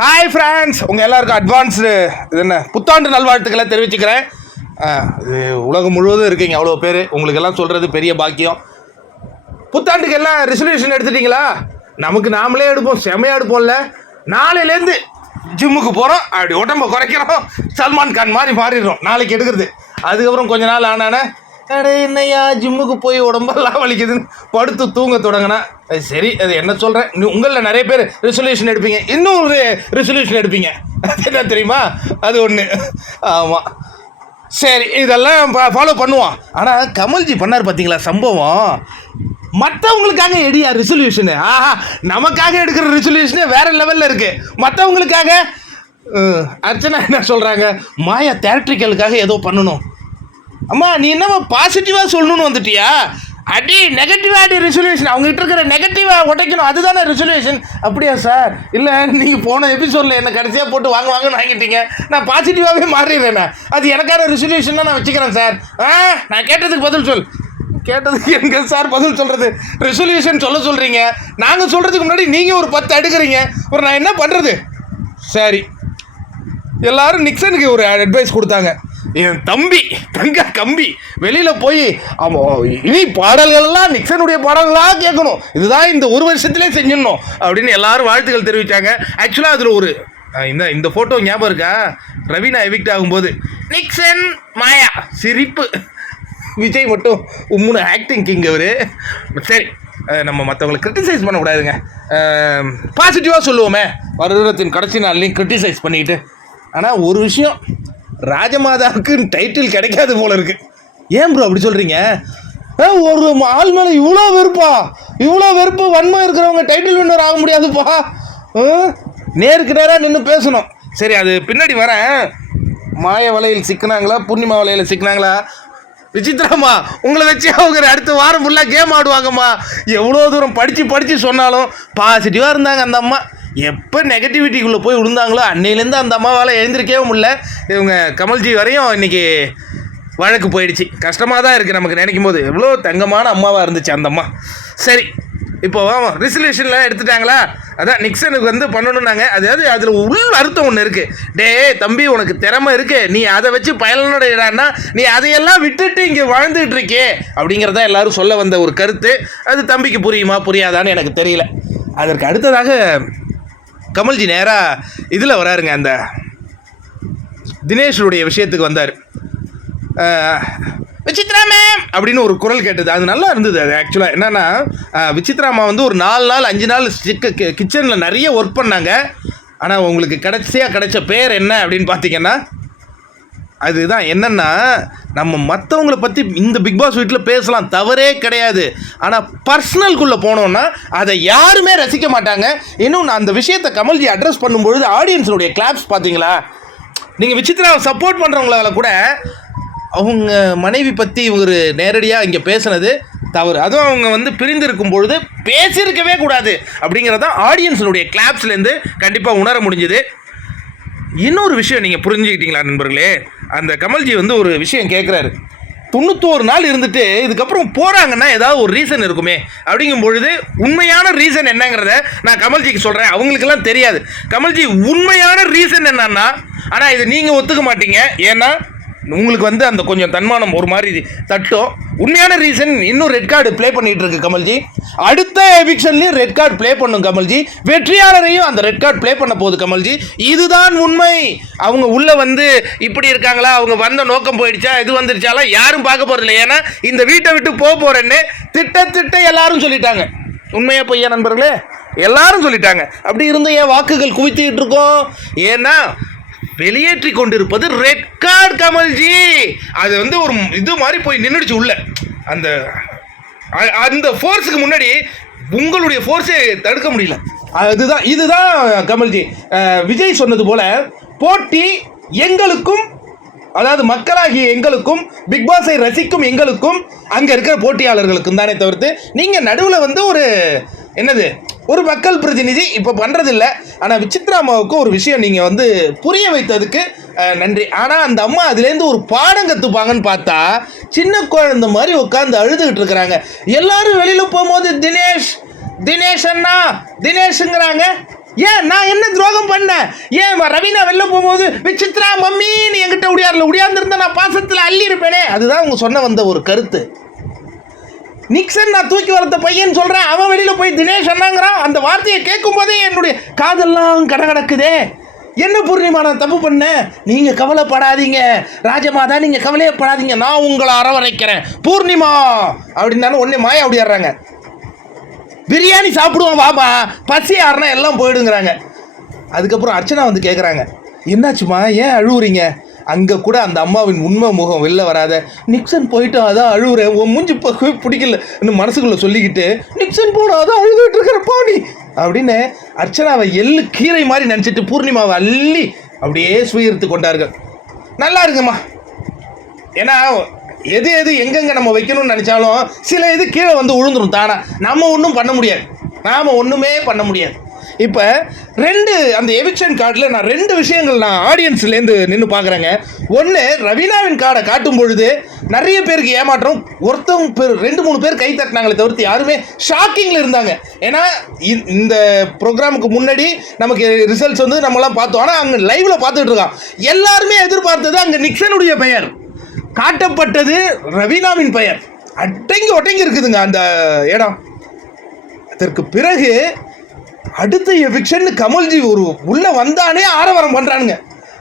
Hi friends, உங்கள் எல்லாருக்கும் advanced இது என்ன புத்தாண்டு நல்வாழ்த்துக்களை தெரிவிச்சுக்கிறேன். இது உலகம் முழுவதும் இருக்கீங்க அவ்வளோ பேர், உங்களுக்கெல்லாம் சொல்கிறது பெரிய பாக்கியம். புத்தாண்டுக்கு எல்லாம் ரெசல்யூஷன் எடுத்துட்டிங்களா? நமக்கு நாமளே எடுப்போம், செமையாக எடுப்போம்ல. நாளையிலேருந்து ஜிம்முக்கு போகிறோம், அப்படி உடம்பை குறைக்கிறோம், சல்மான் கான் மாதிரி மாறிடுறோம் நாளைக்கு எடுக்கிறது. அதுக்கப்புறம் கொஞ்ச நாள் ஆனானே அடே என்னையா ஜிம்முக்கு போய் உடம்பெல்லாம் வலிக்குதுன்னு படுத்து தூங்க தொடங்கினா சரி. அது என்ன சொல்கிறேன், உங்களில் நிறைய பேர் ரெசல்யூஷன் எடுப்பீங்க, இன்னும் ஒரு ரெசல்யூஷன் எடுப்பீங்க. அது என்ன தெரியுமா? அது ஒன்று. ஆமாம், சரி, இதெல்லாம் ஃபாலோ பண்ணுவோம். ஆனால் கமல்ஜி பண்ணார் பார்த்தீங்களா சம்பவம். மற்றவங்களுக்காக எடியா ரெசல்யூஷனு. நமக்காக எடுக்கிற ரெசல்யூஷனே வேற லெவலில் இருக்குது. மற்றவங்களுக்காக அர்ச்சனா என்ன சொல்கிறாங்க, மாயா தேட்ரிக்கலுக்காக ஏதோ பண்ணணும். அம்மா நீ என்னம்மா பாசிட்டிவாக சொல்லணும்னு வந்துட்டியா? அடி நெகட்டிவாக ரெசல்யூஷன், அவங்ககிட்ட இருக்கிற நெகட்டிவாக உடைக்கணும், அதுதானே ரெசல்யூஷன். அப்படியா சார்? இல்லை, நீங்கள் போன எபிசோடில் என்ன கடைசியாக போட்டு வாங்கன்னு வாங்கிட்டீங்க. நான் பாசிட்டிவாகவே மாறிடுறேன். அது எனக்கான ரெசல்யூஷன் தான் நான் வச்சுக்கிறேன் சார். நான் கேட்டதுக்கு பதில் சொல். கேட்டதுக்கு எங்க சார் பதில் சொல்கிறது? ரெசல்யூஷன் சொல்கிறீங்க, நாங்கள் சொல்கிறதுக்கு முன்னாடி நீங்கள் ஒரு 10 எடுக்கிறீங்க. நான் என்ன பண்ணுறது? சரி, எல்லாரும் நிக்சனுக்கு ஒரு அட்வைஸ் கொடுத்தாங்க. என் தம்பி தங்க கம்பி வெளியில் போய் இனி பாடல்கள்லாம் நிக்சனுடைய பாடல்களாக கேட்கணும், இதுதான் இந்த ஒரு வருஷத்துலேயே செஞ்சிடணும் அப்படின்னு எல்லாரும் வாழ்த்துக்கள் தெரிவித்தாங்க. ஆக்சுவலாக அதில் ஒரு இந்த ஃபோட்டோ ஞாபகம் இருக்கா? ரவீனா எவிக்ட் ஆகும்போது நிக்சன் மாயா சிரிப்பு, விஜய் மட்டும் உம்முன்னு ஆக்டிங் கிங் அவர். சரி, நம்ம மற்றவங்களை கிரிட்டிசைஸ் பண்ணக்கூடாதுங்க, பாசிட்டிவாக சொல்லுவோமே. வருடத்தின் கடைசி நாள்லையும் கிரிட்டிசைஸ் பண்ணிக்கிட்டு. ஆனால் ஒரு விஷயம், ராஜமாதாவுக்கு டைட்டில் கிடைக்காது போல இருக்கு. ஏன் ப்ரோ அப்படி சொல்கிறீங்க? ஒரு ஆள் மேலே இவ்வளோ வெறுப்பு வன்மை இருக்கிறவங்க டைட்டில் வின்னர் ஆக முடியாதுப்பா. நேருக்கு நேராக நின்று பேசணும். சரி, அது பின்னாடி வரேன். மாய வலையில் சிக்கினாங்களா, பூர்ணிமா வலையில் சிக்கினாங்களா? விசித்ராமா, உங்களை வச்சு அவங்க அடுத்த வாரம் ஃபுல்லாக கேம் ஆடுவாங்கம்மா. எவ்வளோ தூரம் படித்து சொன்னாலும் பாசிட்டிவாக இருந்தாங்க அந்த அம்மா. எப்போ நெகட்டிவிட்டிக்குள்ளே போய் விழுந்தாங்களோ அன்னையிலேருந்து அந்த அம்மாவால் எழுந்திருக்கவே முடியல. இவங்க கமல்ஜி வரையும் இன்றைக்கி வழக்கு போயிடுச்சு. கஷ்டமாக தான் இருக்குது நமக்கு நினைக்கும் போது. எவ்வளோ தங்கமான அம்மாவாக இருந்துச்சு அந்த அம்மா. சரி, இப்போ ரெசல்யூஷன்லாம் எடுத்துட்டாங்களா? அதான் நிக்சனுக்கு வந்து பண்ணணுன்னாங்க. அதாவது அதில் உள் அர்த்தம் ஒன்று இருக்குது. டே தம்பி, உனக்கு திறமை இருக்குது, நீ அதை வச்சு பயனடைகிறான்னா நீ அதையெல்லாம் விட்டுட்டு இங்கே வாழ்ந்துகிட்டு இருக்கே அப்படிங்கிறத எல்லாரும் சொல்ல வந்த ஒரு கருத்து. அது தம்பிக்கு புரியுமா புரியாதான்னு எனக்கு தெரியல. அதற்கு அடுத்ததாக கமல்ஜி நேராக இதில் வராருங்க, அந்த தினேஷுடைய விஷயத்துக்கு வந்தார். விசித்ரா மேம் அப்படின்னு ஒரு குரல் கேட்டது, அது நல்லா இருந்தது. அது ஆக்சுவலாக என்னென்னா, விசித்ராமா வந்து ஒரு 4 நாள் 5 நாள் கிச்சனில் நிறைய ஒர்க் பண்ணாங்க. ஆனால் உங்களுக்கு கிடைச்ச பேர் என்ன அப்படின்னு பார்த்தீங்கன்னா, அதுதான் என்னென்னா, நம்ம மற்றவங்களை பற்றி இந்த பிக் பாஸ் வீட்டில் பேசலாம், தவறே கிடையாது. ஆனால் பர்சனல்குள்ளே போனோன்னா அதை யாருமே ரசிக்க மாட்டாங்க. இன்னும் நான் அந்த விஷயத்தை கமல்ஜி அட்ரஸ் பண்ணும்பொழுது ஆடியன்ஸுடைய கிளாப்ஸ் பார்த்தீங்களா? நீங்கள் விசித்ராவை சப்போர்ட் பண்ணுறவங்களால கூட அவங்க மனைவி பற்றி இவர் நேரடியாக இங்கே பேசுனது தவறு. அதுவும் அவங்க வந்து பிரிந்திருக்கும் பொழுது பேசியிருக்கவே கூடாது அப்படிங்கிறதான் ஆடியன்ஸுடைய கிளாப்ஸ்லேருந்து கண்டிப்பாக உணர முடிஞ்சுது. இன்னொரு விஷயம் நீங்கள் புரிஞ்சுக்கிட்டீங்களா நண்பர்களே? அந்த கமல்ஜி வந்து ஒரு விஷயம் கேட்குறாரு. 91 நாள் இருந்துட்டு இதுக்கப்புறம் போகிறாங்கன்னா ஏதாவது ஒரு ரீசன் இருக்குமே. அப்படிங்கும் பொழுது உண்மையான ரீசன் என்னங்கிறத நான் கமல்ஜிக்கு சொல்கிறேன். அவங்களுக்கெல்லாம் தெரியாது கமல்ஜி உண்மையான ரீசன் என்னன்னா. ஆனால் இதை நீங்கள் ஒத்துக்க மாட்டீங்க, ஏன்னா உங்களுக்கு வந்து அந்த கொஞ்சம் தன்மானம் ஒரு மாதிரி தட்டும். உண்மையான ரீசன், இன்னும் ரெட் கார்டு ப்ளே பண்ணிகிட்டு இருக்கு கமல்ஜி. அடுத்த எவிக்ஷன்லேயும் ரெட் கார்டு ப்ளே பண்ணும் கமல்ஜி. வெற்றியாளரையும் அந்த ரெட் கார்டு ப்ளே பண்ண போகுது கமல்ஜி. இதுதான் உண்மை. அவங்க உள்ளே வந்து இப்படி இருக்காங்களா, அவங்க வந்த நோக்கம் போயிடுச்சா, இது வந்துருச்சாலாம் யாரும் பார்க்க போகிறதில்ல. ஏன்னா இந்த வீட்டை விட்டு போக போகிறேன்னு திட்ட எல்லாரும் சொல்லிட்டாங்க. உண்மையா பொய்யா நண்பர்களே? எல்லாரும் சொல்லிட்டாங்க. அப்படி இருந்த ஏன் வாக்குகள் குவித்துக்கிட்டு இருக்கோம்? ஏன்னா வெளியேற்றி கொண்டிருப்பது ரெட் கார்டு கமல்ஜி. அது வந்து ஒரு இது மாதிரி போய் நின்றுடுச்சு உள்ள. அந்த ஃபோர்ஸுக்கு முன்னாடி உங்களுடைய ஃபோர்ஸை தடுக்க முடியல. இதுதான் கமல்ஜி. விஜய் சொன்னது போல போட்டி எங்களுக்கும், அதாவது மக்களாகிய எங்களுக்கும், பிக் பாஸை ரசிக்கும் எங்களுக்கும், அங்கே இருக்கிற போட்டியாளர்களுக்கும் தானே தவிர்த்து நீங்கள் நடுவில் வந்து ஒரு மக்கள் பிரதிநிதி இப்போ பண்ணுறதில்ல. ஆனால் விசித்ராமாவுக்கு ஒரு விஷயம் நீங்கள் வந்து புரிய வைத்ததுக்கு நன்றி. ஆனால் அந்த அம்மா அதுலேருந்து ஒரு பாடம் கற்றுப்பாங்கன்னு பார்த்தா சின்ன குழந்தை மாதிரி உட்காந்து அழுதுகிட்டு இருக்கிறாங்க. எல்லாரும் வெளியில் போகும்போது தினேஷ் அண்ணா தினேஷுங்கிறாங்க. ஏன் நான் என்ன துரோகம் பண்ணேன்? ஏன் ரவீனா வெளில போகும்போது விசித்ரா மம்மின்னு என்கிட்ட உடையாந்துருந்தா நான் பாசத்தில் அள்ளி இருப்பேனே. அதுதான் அவங்க சொன்ன வந்த ஒரு கருத்து. நிக்சன் நான் தூக்கி வளர்த்த பையன் சொல்கிறேன், அவன் வெளியில் போய் தினேஷ் அண்ணாங்கிறான். அந்த வார்த்தையை கேட்கும் போதே என்னுடைய காதெல்லாம் கடகடக்குதே. என்ன பூர்ணிமா நான் தப்பு பண்ணேன்? நீங்கள் கவலைப்படாதீங்க ராஜமாதா, நீங்கள் கவலையப்படாதீங்க, நான் உங்களை அரவணைக்கிறேன் பூர்ணிமா அப்படின்னாலும் ஒன்றே மாயா அப்படியாடுறாங்க. பிரியாணி சாப்பிடுவோம் வாமா, பசி ஆறுனா எல்லாம் போயிடுங்கிறாங்க. அதுக்கப்புறம் அர்ச்சனா வந்து கேட்குறாங்க, என்னாச்சுமா ஏன் அழுவுறீங்க? அங்கே கூட அந்த அம்மாவின் உண்மை முகம் வெளில வராத. நிக்சன் போயிட்டு அதான் அழுவுறேன், உன் மூஞ்சி பிடிக்கல இன்னும் மனசுக்குள்ளே சொல்லிக்கிட்டு நிக்சன் போனா அதான் அழுதுட்டு இருக்கிறப்பா நீ அப்படின்னு அர்ச்சனாவை எள்ளு கீரை மாதிரி நினச்சிட்டு பூர்ணிமாவை அள்ளி அப்படியே சுயர்த்து கொண்டார்கள். நல்லா இருக்குமா. ஏன்னா எது எது எங்கெங்கே நம்ம வைக்கணும்னு நினச்சாலும் சில இது கீழே வந்து விழுந்துடும் தானா. நம்ம ஒன்றும் பண்ண முடியாது, நாம் ஒன்றுமே பண்ண முடியாது. இப்போ அந்த எவிக்ஷன் கார்டில் நான் 2 விஷயங்கள் நான் ஆடியன்ஸ்லேருந்து நின்று பார்க்குறேங்க. ஒன்று, ரவீனாவின் கார்டை காட்டும் பொழுது நிறைய பேருக்கு ஏமாற்றம். ஒருத்தவங்க பேர் 2-3 பேர் கை தட்டினாங்களே தவிர்த்து யாருமே ஷாக்கிங்கில் இருந்தாங்க. ஏன்னா இந்த ப்ரோக்ராமுக்கு முன்னாடி நமக்கு ரிசல்ட்ஸ் வந்து நம்மளாம் பார்த்தோம். ஆனால் அங்கே லைவில் பார்த்துட்டு இருக்கோம். எல்லாருமே எதிர்பார்த்தது அங்கே நிக்சனுடைய பெயர், காட்டப்பட்டது ரவீனாவின் பெயர். ஒட்டங்கி இருக்குதுங்க அந்த இடம். அதற்கு பிறகு அடுத்த எவிக்ஷன் கமல்ஜி ஒரு உள்ள வந்தானே ஆரவாரம் பண்ணுறானுங்க.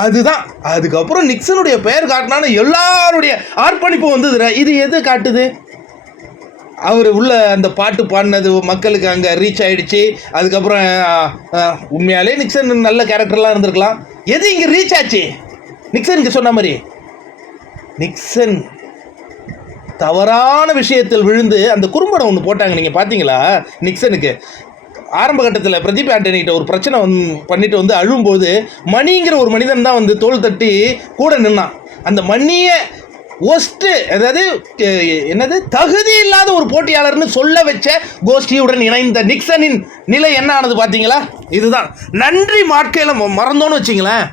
அதுதான் அதுக்கப்புறம் நிக்சனுடைய பெயர் காட்டினான்னு எல்லாருடைய ஆர்ப்பணிப்பு வந்தது. இது எது காட்டுது? அவர் உள்ள அந்த பாட்டு பாடினது மக்களுக்கு அங்கே ரீச் ஆகிடுச்சு. அதுக்கப்புறம் உண்மையாலே நிக்சன் நல்ல கேரக்டர்லாம் இருந்திருக்கலாம். எது இங்கே ரீச் ஆச்சு? நிக்சனுக்கு சொன்ன மாதிரி நிக்சன் தவறான விஷயத்தில் விழுந்து அந்த குறும்படம் ஒன்று போட்டாங்க, நீங்கள் பார்த்தீங்களா? நிக்சனுக்கு ஆரம்ப கட்டத்தில் பிரதீப் ஆண்டனிகிட்ட ஒரு பிரச்சனை பண்ணிட்டு வந்து அழும்போது மணிங்கிற ஒரு மனிதன் தான் வந்து தோள் தட்டி கூட நின்னான். அந்த மணியை ஒஸ்ட்டு, அதாவது என்னது தகுதி இல்லாத ஒரு போட்டியாளர்னு சொல்ல வச்ச கோஷ்டியுடன் இணைந்த நிக்சனின் நிலை என்ன ஆனது பார்த்தீங்களா? இதுதான் நன்றி மாட்கையில் மறந்தோன்னு வச்சிங்களேன்,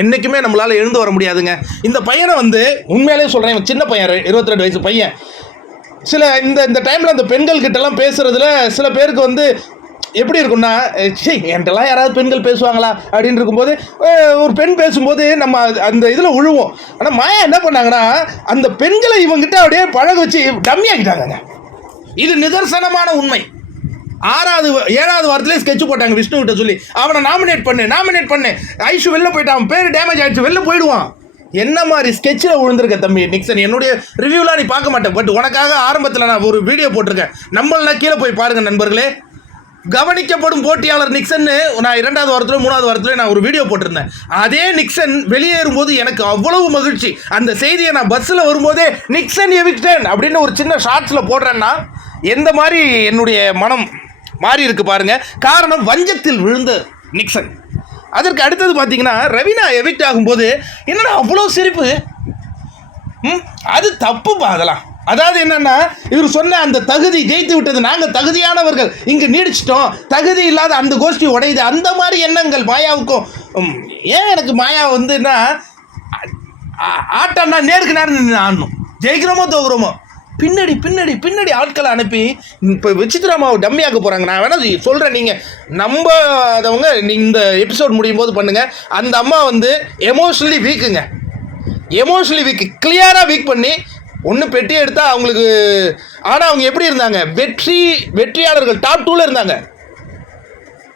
என்றைக்குமே நம்மளால் எழுந்து வர முடியாதுங்க. இந்த பையனை வந்து உண்மையிலே சொல்கிறேன், சின்ன பையன் 22 வயசு பையன். சில இந்த டைமில் அந்த பெண்கள் கிட்டலாம் பேசுகிறதுல சில பேருக்கு வந்து எப்படி இருக்குன்னா, என்கிட்டலாம் யாராவது பெண்கள் பேசுவாங்களா அப்படின்னு இருக்கும்போது ஒரு பெண் பேசும்போது நம்ம அந்த இதில் உழுவோம். ஆனால் மாயா என்ன பண்ணாங்கன்னா அந்த பெண்களை இவங்கிட்ட அப்படியே பழக வச்சு டம்மி ஆக்கிட்டாங்க. இது நிதர்சனமான உண்மை. 6வது 7வது வாரத்திலே ஸ்கெட்ச் போட்டாங்க விஷ்ணு கிட்ட சொல்லி, அவனை நாமினேட் பண்ணு, ஐஷு வெளில போயிட்டான், அவன் பேர் டேமேஜ் ஆகிடுச்சு, வெளில போயிடுவான். என்ன மாதிரி ஸ்கெட்சில் விழுந்திருக்க தம்பி நிக்சன். என்னுடைய ரிவ்யூலாம் நீ பார்க்க மாட்டேன், பட் உனக்காக ஆரம்பத்தில் நான் ஒரு வீடியோ போட்டிருக்கேன், நம்மளாம் கீழே போய் பாருங்கள் நண்பர்களே. கவனிக்கப்படும் போட்டியாளர் நிக்சன் நான் 2வது வாரத்தில் 3வது வாரத்தில் நான் ஒரு வீடியோ போட்டிருந்தேன். அதே நிக்சன் வெளியேறும்போது எனக்கு அவ்வளவு மகிழ்ச்சி. அந்த செய்தியை நான் பஸ்ஸில் வரும்போதே நிக்சன் எவிக்டன் அப்படின்னு ஒரு சின்ன ஷார்ட்ஸில் போடுறேன்னா எந்த மாதிரி என்னுடைய மனம் மாறி இருக்கு பாருங்க. காரணம் வஞ்சத்தில் விழுந்த நிக்சன். அதற்கு அடுத்தது பார்த்தீங்கன்னா ரவீனா எவிக்ட் ஆகும்போது என்னடா அவ்வளோ சிரிப்பு, அது தப்புப்பா அதெல்லாம். அதாவது என்னன்னா இவர் சொன்ன அந்த தகுதி ஜெயித்து விட்டது, நாங்கள் தகுதியானவர்கள் இங்கே நீடிச்சிட்டோம், தகுதி இல்லாத அந்த கோஷ்டி உடையுது, அந்த மாதிரி எண்ணங்கள் மாயாவுக்கும். ஏன் எனக்கு மாயா வந்துன்னா ஆட்டம்னா நேருக்கு நேரம் நின்று ஆடணும், ஜெயிக்கிறோமோ தோக்குறோமோ பின்னாடி பின்னாடி பின்னாடி ஆட்களை அனுப்பி இப்போ விசித்ராமாவை டம்மியாக்க போகிறாங்க. நான் வேணா சொல்கிறேன், நீங்கள் நம்பாதவங்க இந்த எபிசோட் முடியும் போது பண்ணுங்கள். அந்த அம்மா வந்து எமோஷ்னலி வீக்குங்க, எமோஷ்னலி வீக்கு, கிளியராக வீக் பண்ணி ஒன்று பெட்டி எடுத்தால் அவங்களுக்கு. ஆனால் அவங்க எப்படி இருந்தாங்க, வெற்றியாளர்கள் டாப் 2ல் இருந்தாங்க.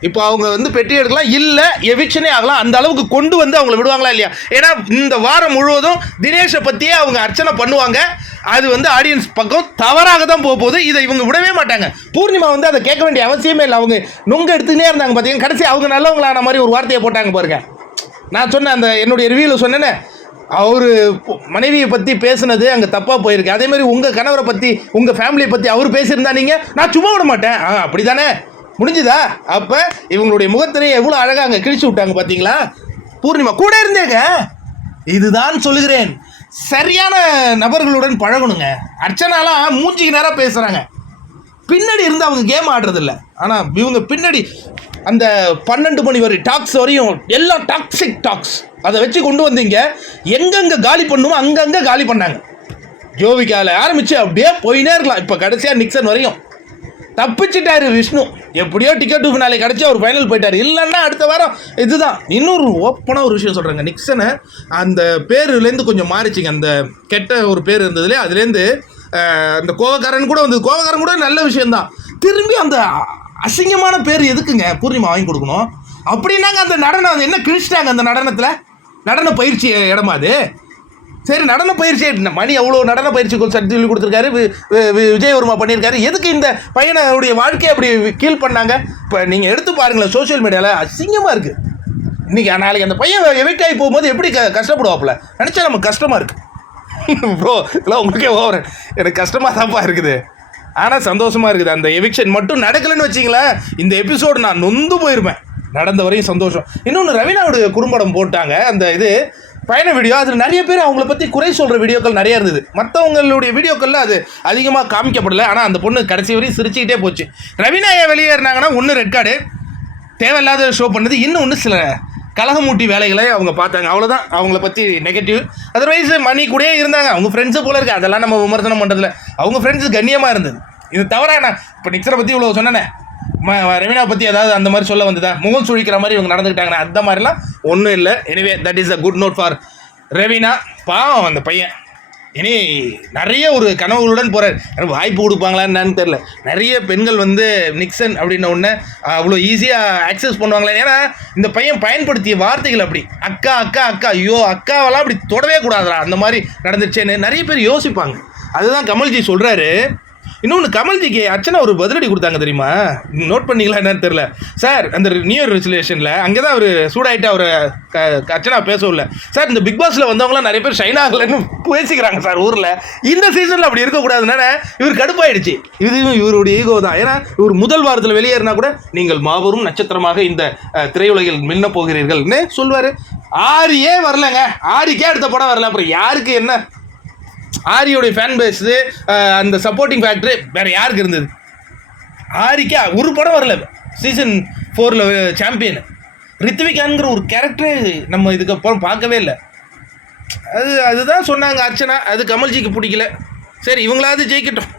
இப்போ அவங்க வந்து பெட்டி எடுக்கலாம், இல்லை எவிக்ஷனே ஆகலாம், அந்த அளவுக்கு கொண்டு வந்து அவங்கள விடுவாங்களா இல்லையா? ஏன்னா இந்த வாரம் முழுவதும் தினேஷை பற்றியே அவங்க அர்ச்சனை பண்ணுவாங்க. அது வந்து ஆடியன்ஸ் பக்கம் தவறாக தான் போகுது. இதை இவங்க விடவே மாட்டாங்க. பூர்ணிமா வந்து அதை கேட்க வேண்டிய அவசியமே இல்லை, அவங்க நுங்க எடுத்துக்கிட்டே இருந்தாங்க. பார்த்தீங்கன்னா கடைசி அவங்க நல்லவங்களான மாதிரி ஒரு வார்த்தையை போட்டாங்க பாருங்க. நான் சொன்னேன் அந்த என்னுடைய ரிவ்யூவில் சொன்னேன்னே, அவர் மனைவியை பற்றி பேசுனது அங்கே தப்பாக போயிருக்கு. அதே மாதிரி உங்கள் கணவரை பற்றி உங்கள் ஃபேமிலியை பற்றி அவர் பேசியிருந்தா நீங்கள் நான் சும்மா விட மாட்டேன். அப்படி தானே முடிஞ்சுதா? அப்போ இவங்களுடைய முகத்திலேயே எவ்வளோ அழகாக அங்கே கிழிச்சு விட்டாங்க பார்த்தீங்களா? பூர்ணிமா கூட இருந்தேங்க. இதுதான் சொல்லுகிறேன், சரியான நபர்களுடன் பழகணுங்க. அர்ச்சனாலாம் மூஞ்சிக்கு நேராக பேசுகிறாங்க, பின்னாடி இருந்து அவங்க கேம் ஆடுறதில்ல. ஆனால் இவங்க பின்னாடி அந்த 12 மணி வரை டாக்ஸ் வரையும் எல்லாம் டாக்ஸிக் டாக்ஸ் அதை வச்சு கொண்டு வந்தீங்க. எங்கெங்கே காலி பண்ணுமோ அங்கங்கே காலி பண்ணாங்க. ஜோவிகாவில் ஆரம்பித்து அப்படியே போயினே இருக்கலாம். இப்போ கடைசியாக நிக்சன் வரையும் தப்பிச்சிட்டாரு விஷ்ணு. எப்படியோ டிக்கெட் நாளைக்கு கிடச்சி அவர் ஃபைனல் போயிட்டார். இல்லைன்னா அடுத்த வாரம் இதுதான். இன்னொரு ஓப்பனாக ஒரு விஷயம் சொல்கிறாங்க. நிக்சனை அந்த பேருலேருந்து கொஞ்சம் மாறிச்சிங்க. அந்த கெட்ட ஒரு பேர் இருந்ததுலேயே அதுலேருந்து அந்த கோவக்காரன் கூட வந்தது. கோவக்காரன் கூட நல்ல விஷயந்தான். திரும்பி அந்த அசிங்கமான பேர் எதுக்குங்க பூர்ணிமா வாங்கி கொடுக்கணும்? அப்படின்னாங்க அந்த நடனம் அது என்ன கிழிச்சிட்டாங்க அந்த நடனத்தில். நடன பயிற்சி இடமா அது? சரி, நடன பயிற்சி மணி எவ்வளோ நடன பயிற்சி சொல்லி கொடுத்துருக்காரு, விஜயவர்மா பண்ணியிருக்காரு. எதுக்கு இந்த பையனுடைய வாழ்க்கையை அப்படி கீழ் பண்ணாங்க? இப்போ நீங்கள் எடுத்து பாருங்களேன், சோஷியல் மீடியாவில் அசிங்கமாக இருக்குது. இன்றைக்கி நாளைக்கு அந்த பையன் எவிக்ட் ஆகி போகும்போது எப்படி கஷ்டப்படுவாப்புல நினச்சா நமக்கு கஷ்டமாக இருக்குது. ப்ரோ இதெல்லாம் உங்களுக்கே ஓவர், எனக்கு கஷ்டமாக தான்ப்பா இருக்குது. ஆனால் சந்தோஷமாக இருக்குது. அந்த எவிக்ஷன் மட்டும் நடக்கலைன்னு வச்சிங்களேன், இந்த எபிசோடு நான் நொந்து போயிருப்பேன். நடந்த வரையும் சந்தோஷம். இன்னொன்று ரவீனாவுடைய குறும்படம் போட்டாங்க, அந்த இது பயண வீடியோ. அதில் நிறைய பேர் அவங்கள பற்றி குறை சொல்கிற வீடியோக்கள் நிறையா இருந்தது. மற்றவங்களுடைய வீடியோக்களில் அது அதிகமாக காமிக்கப்படலை. ஆனால் அந்த பொண்ணு கடைசி வரையும் சிரிச்சுக்கிட்டே போச்சு. ரவீனா வெளியேறினாங்கன்னா ஒன்று ரெட் கார்டு தேவையில்லாத ஷோ பண்ணுது, இன்னொன்று சில கலகமூட்டி வேலைகளை அவங்க பார்த்தாங்க. அவ்வளோதான் அவங்கள பற்றி நெகட்டிவ். அதர்வைஸ் மணி கூடயே இருந்தாங்க, அவங்க ஃப்ரெண்ட்ஸு போல இருக்குது. அதெல்லாம் நம்ம விமர்சனம் பண்ணுறதில்ல. அவங்க ஃப்ரெண்ட்ஸு கண்ணியமாக இருந்தது. இது தவிர நான் இப்போ நிக்சரை பற்றி இவ்வளோ சொன்னேனே, ரவீனா பற்றி ஏதாவது அந்த மாதிரி சொல்ல வந்ததா? முகம் சுழிக்கிற மாதிரி இவங்க நடந்துக்கிட்டாங்கன்னா அந்த மாதிரிலாம் ஒன்றும் இல்லை. Anyway that is a good note for Raveena. பாவம் அந்த பையன் இனி நிறைய ஒரு கனவுகளுடன் போகிறார். வாய்ப்பு கொடுப்பாங்களான்னு என்னன்னு தெரில. நிறைய பெண்கள் வந்து நிக்சன் அப்படின்ன உடனே அவ்வளோ ஈஸியாக ஆக்சஸ் பண்ணுவாங்களே. ஏன்னா இந்த பையன் பயன்படுத்திய வார்த்தைகள் அப்படி, அக்கா அக்கா அக்கா, ஐயோ அக்காவெல்லாம் அப்படி தொடவே கூடாதுடா, அந்த மாதிரி நடந்துச்சேன்னு நிறைய பேர் யோசிப்பாங்க. அதுதான் கமல்ஜி சொல்கிறாரு. இன்னொன்று கமல்ஜிக்கு அர்ச்சனா ஒரு பதிலடி கொடுத்தாங்க தெரியுமா? நோட் பண்ணிங்களா என்னன்னு தெரில. சார் அந்த நியூ இயர் ரெசல்யூஷனில் அங்கே தான் அவர் சூடாயிட்டு அவர் அர்ச்சனா பேசவில்லை. சார் இந்த பிக் பாஸில் வந்தவங்களாம் நிறைய பேர் ஷைன் ஆகலைன்னு பேசிக்கிறாங்க சார் ஊரில். இந்த சீசனில் அப்படி இருக்கக்கூடாதுன்னா இவர் கடுப்பாயிடுச்சு. இவருடைய ஈகோ தான். ஏன்னா இவர் முதல் வாரத்தில் வெளியேறினா கூட நீங்கள் மாபெரும் நட்சத்திரமாக இந்த திரையுலகில் மின்ன போகிறீர்கள்னு சொல்லுவார். ஆரியே வரலங்க, ஆரிக்கே அடுத்த படம் வரல, அப்புறம் யாருக்கு என்ன? ஆரியோடைய ஃபேன் பேஸு அந்த சப்போர்ட்டிங் ஃபேக்டரி வேறு யாருக்கு இருந்தது? ஆரிக்கே ஒரு படம் வரல. சீசன் 4 சாம்பியன் ரித்விகான்கிற ஒரு கேரக்டரே நம்ம இதுக்கப்புறம் பார்க்கவே இல்லை. அதுதான் சொன்னாங்க அர்ச்சனா. அது கமல்ஜிக்கு பிடிக்கல. சரி, இவங்களாவது ஜெயிக்கட்டும்.